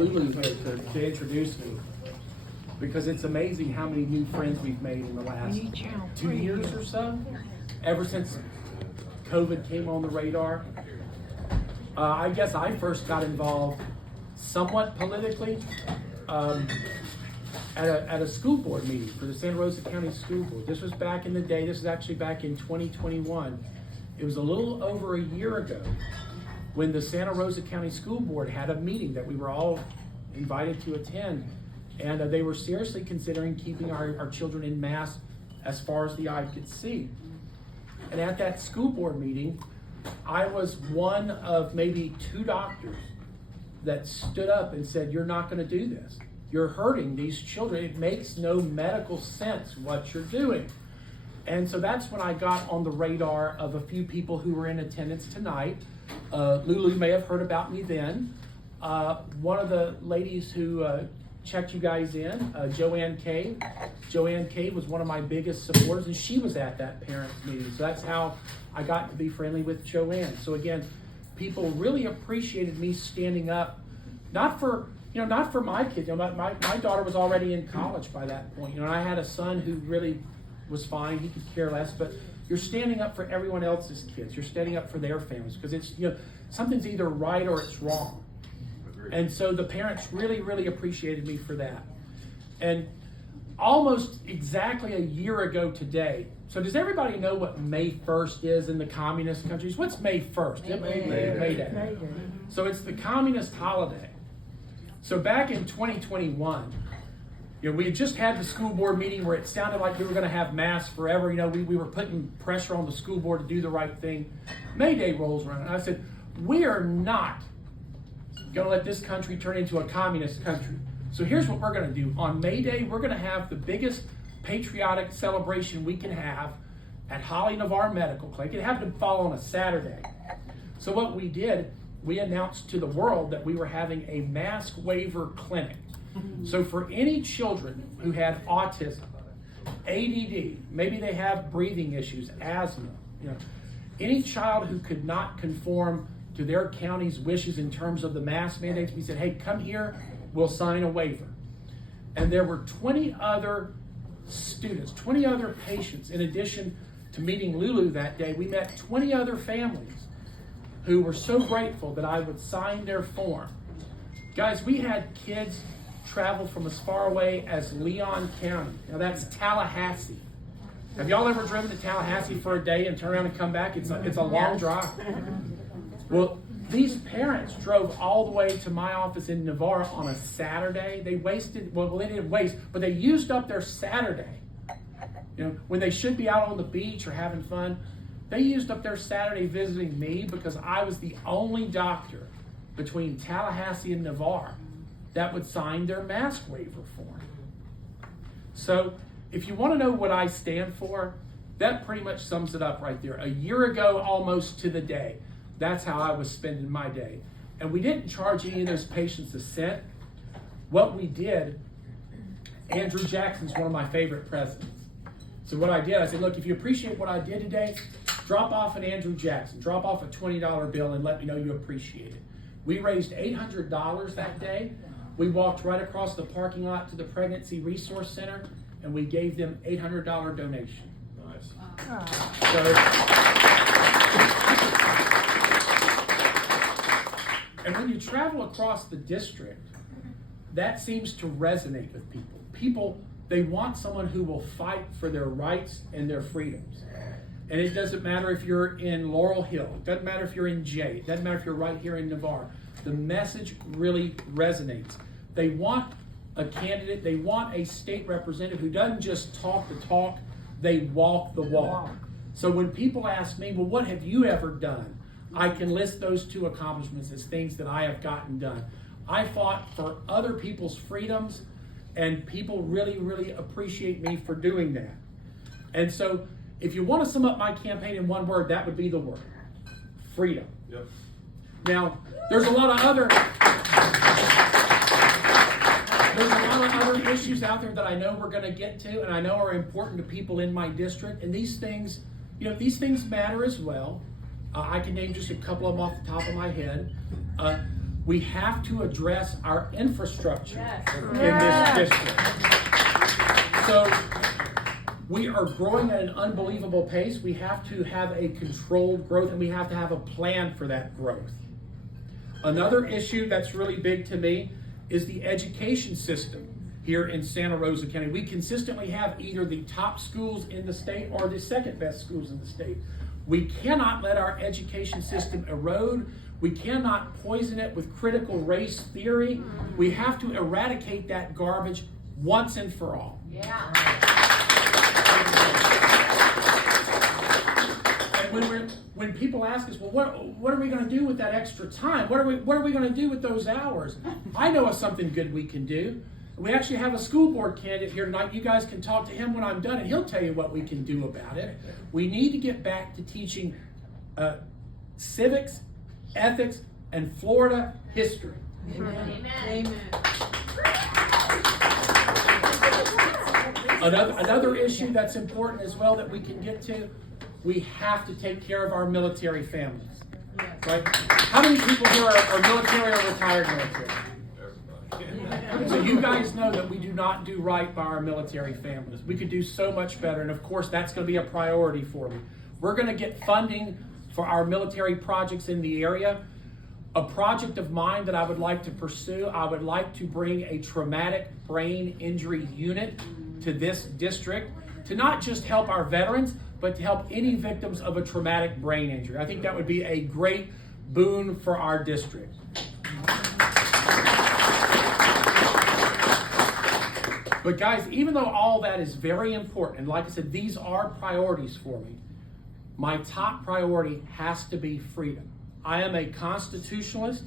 Lulu to introduce me, because it's amazing how many new friends we've made in the last 2 years or so, ever since COVID came on the radar. I guess I first got involved somewhat politically at a school board meeting for the Santa Rosa County School Board. This was back in the day. This was actually back in 2021. It was a little over a year ago when the Santa Rosa County School Board had a meeting that we were all invited to attend, and they were seriously considering keeping our children in mass as far as the eye could see. And at that school board meeting, I was one of maybe 2 doctors that stood up and said, "You're not going to do this. You're hurting these children. It makes no medical sense what you're doing." And so that's when I got on the radar of a few people who were in attendance tonight. Lulu may have heard about me then. One of the ladies who checked you guys in, Joanne Cave. Joanne Cave was one of my biggest supporters, and she was at that parents meeting. So that's how I got to be friendly with Joanne. So again, people really appreciated me standing up, not for my kids. My daughter was already in college by that point. And I had a son who really was fine. He could care less. But you're standing up for everyone else's kids. You're standing up for their families, because it's something's either right or it's wrong. And so the parents really, really appreciated me for that. And almost exactly a year ago today, so does everybody know what May 1st is in the communist countries? What's May 1st? May Day. So it's the communist holiday. So back in 2021, we had just had the school board meeting where it sounded like we were going to have mass forever. We were putting pressure on the school board to do the right thing. May Day rolls around, and I said, we are not going to let this country turn into a communist country. So here's what we're going to do. On May Day, we're going to have the biggest patriotic celebration we can have at Holly Navarre Medical Clinic. It happened to fall on a Saturday. So what we did, we announced to the world that we were having a mask waiver clinic. So for any children who had autism, ADD, maybe they have breathing issues, asthma, any child who could not conform to their county's wishes in terms of the mask mandates, we said, hey, come here, we'll sign a waiver. And there were 20 other students, 20 other patients. In addition to meeting Lulu that day, we met 20 other families who were so grateful that I would sign their form. Guys, we had kids travel from as far away as Leon County. Now that's Tallahassee. Have y'all ever driven to Tallahassee for a day and turn around and come back? It's a long drive. Well, these parents drove all the way to my office in Navarre on a Saturday. They didn't waste, but they used up their Saturday. When they should be out on the beach or having fun, they used up their Saturday visiting me because I was the only doctor between Tallahassee and Navarre that would sign their mask waiver form. So if you want to know what I stand for, that pretty much sums it up right there. A year ago, almost to the day, that's how I was spending my day. And we didn't charge any of those patients a cent. What we did, Andrew Jackson's one of my favorite presidents. So what I did, I said, look, if you appreciate what I did today, drop off an Andrew Jackson, drop off a $20 bill and let me know you appreciate it. We raised $800 that day. We walked right across the parking lot to the Pregnancy Resource Center, and we gave them $800 donation. Nice. And when you travel across the district, that seems to resonate with people. People, they want someone who will fight for their rights and their freedoms. And it doesn't matter if you're in Laurel Hill. It doesn't matter if you're in Jay. It doesn't matter if you're right here in Navarre. The message really resonates. They want a candidate, they want a state representative who doesn't just talk the talk, they walk the walk. So when people ask me, well, what have you ever done? I can list those 2 accomplishments as things that I have gotten done. I fought for other people's freedoms, and people really, really appreciate me for doing that. And so if you want to sum up my campaign in one word, that would be the word: freedom. Yep. Now, there's a lot of other issues out there that I know we're going to get to, and I know are important to people in my district. And these things matter as well. I can name just a couple of them off the top of my head. we have to address our infrastructure in this district. So we are growing at an unbelievable pace. We have to have a controlled growth, and we have to have a plan for that growth. Another issue that's really big to me is the education system here in Santa Rosa County. We consistently have either the top schools in the state or the second best schools in the state. We cannot let our education system erode. We cannot poison it with critical race theory. We have to eradicate that garbage once and for all. And when people ask us, well, what are we going to do with that extra time? What are we going to do with those hours? I know of something good we can do. We actually have a school board candidate here tonight. You guys can talk to him when I'm done, and he'll tell you what we can do about it. We need to get back to teaching civics, ethics, and Florida history. Amen. Another issue that's important as well that we can get to, we have to take care of our military families. Right? How many people here are military or retired military? So you guys know that we do not do right by our military families. We could do so much better, and of course that's going to be a priority for me. We're going to get funding for our military projects in the area. A project of mine that I would like to pursue, I would like to bring a traumatic brain injury unit to this district to not just help our veterans, but to help any victims of a traumatic brain injury. I think that would be a great boon for our district. But guys, even though all that is very important, and like I said, these are priorities for me, my top priority has to be freedom. I am a constitutionalist.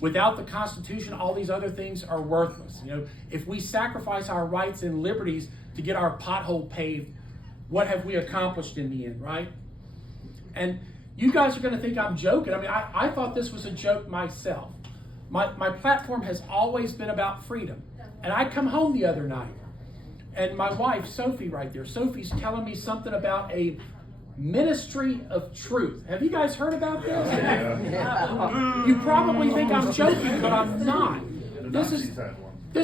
Without the Constitution, all these other things are worthless. You know, if we sacrifice our rights and liberties to get our pothole paved, what have we accomplished in the end, right? And you guys are going to think I'm joking. I mean, I thought this was a joke myself. My platform has always been about freedom. And I come home the other night, and my wife, Sophie, right there, Sophie's telling me something about a ministry of truth. Have you guys heard about this? Yeah. You probably think I'm joking, but I'm not. This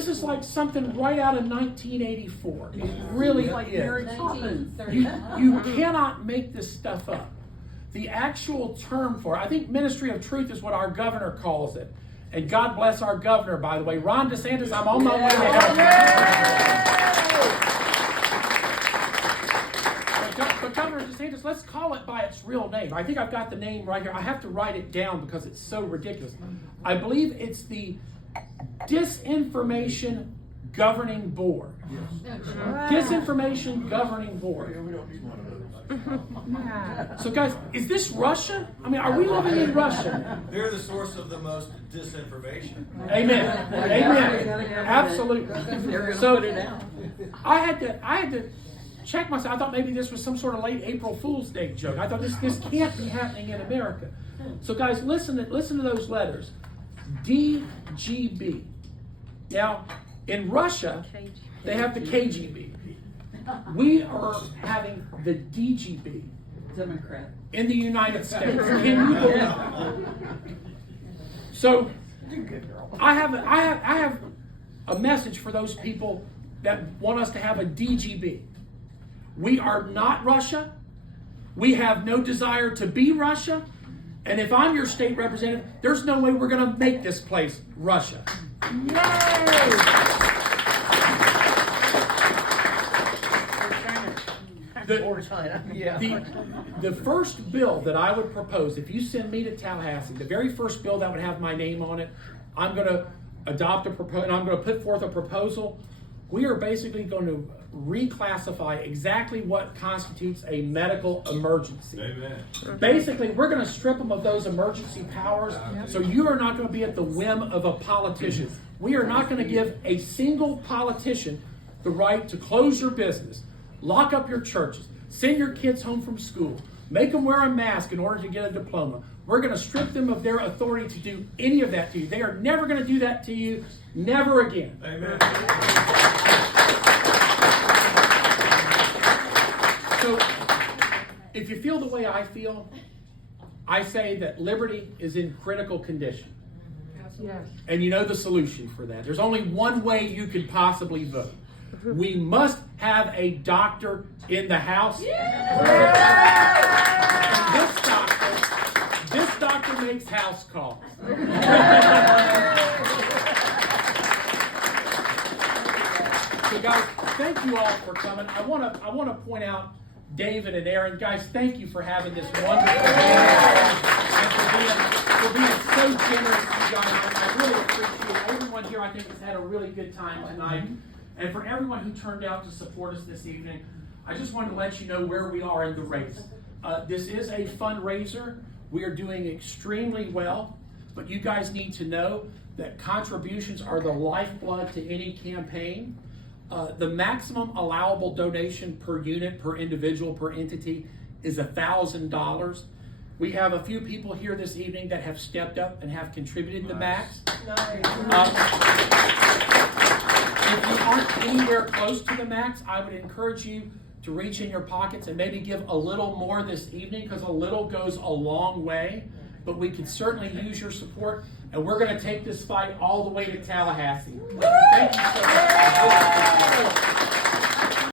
is like something right out of 1984. It really is. You cannot make this stuff up. The actual term for it, I think ministry of truth is what our governor calls it. And God bless our governor, by the way. Ron DeSantis, I'm on my way to heaven. But Governor DeSantis, let's call it by its real name. I think I've got the name right here. I have to write it down because it's so ridiculous. I believe it's the Disinformation Governing Board. Disinformation Governing Board. So guys, is this Russia? I mean, are we living in Russia? They're the source of the most disinformation. Amen. Amen. Absolutely. So I had to check myself. I thought maybe this was some sort of late April Fool's Day joke. I thought this can't be happening in America. So guys, listen to those letters. DGB. Now, in Russia, they have the KGB. We are having the DGB. Democrat. In the United States. Can you believe it? So, I have a message for those people that want us to have a DGB. We are not Russia. We have no desire to be Russia. And if I'm your state representative, there's no way we're going to make this place Russia. Yay! The first bill that I would propose, if you send me to Tallahassee, the very first bill that would have my name on it, I'm going to adopt a proposal, and I'm going to put forth a proposal. We are basically going to reclassify exactly what constitutes a medical emergency. Amen. Basically, we're going to strip them of those emergency powers, so you are not going to be at the whim of a politician. We are not going to give a single politician the right to close your business, lock up your churches, send your kids home from school, make them wear a mask in order to get a diploma. We're going to strip them of their authority to do any of that to you. They are never going to do that to you, never again. Amen. So, if you feel the way I feel, I say that liberty is in critical condition. Yes. And you know the solution for that. There's only one way you could possibly vote. We must have a doctor in the house. And this doctor makes house calls. So guys, thank you all for coming. I want to point out David and Aaron. Guys, thank you for having this wonderful day and for being so generous, you guys. I really appreciate it. Everyone here, I think, has had a really good time tonight. And for everyone who turned out to support us this evening, I just wanted to let you know where we are in the race. This is a fundraiser. We are doing extremely well, but you guys need to know that contributions are the lifeblood to any campaign. The maximum allowable donation per unit, per individual, per entity is $1,000. We have a few people here this evening that have stepped up and have contributed the max. If you aren't anywhere close to the max, I would encourage you to reach in your pockets and maybe give a little more this evening, because a little goes a long way. But we could certainly use your support, and we're going to take this fight all the way to Tallahassee. Thank you so much.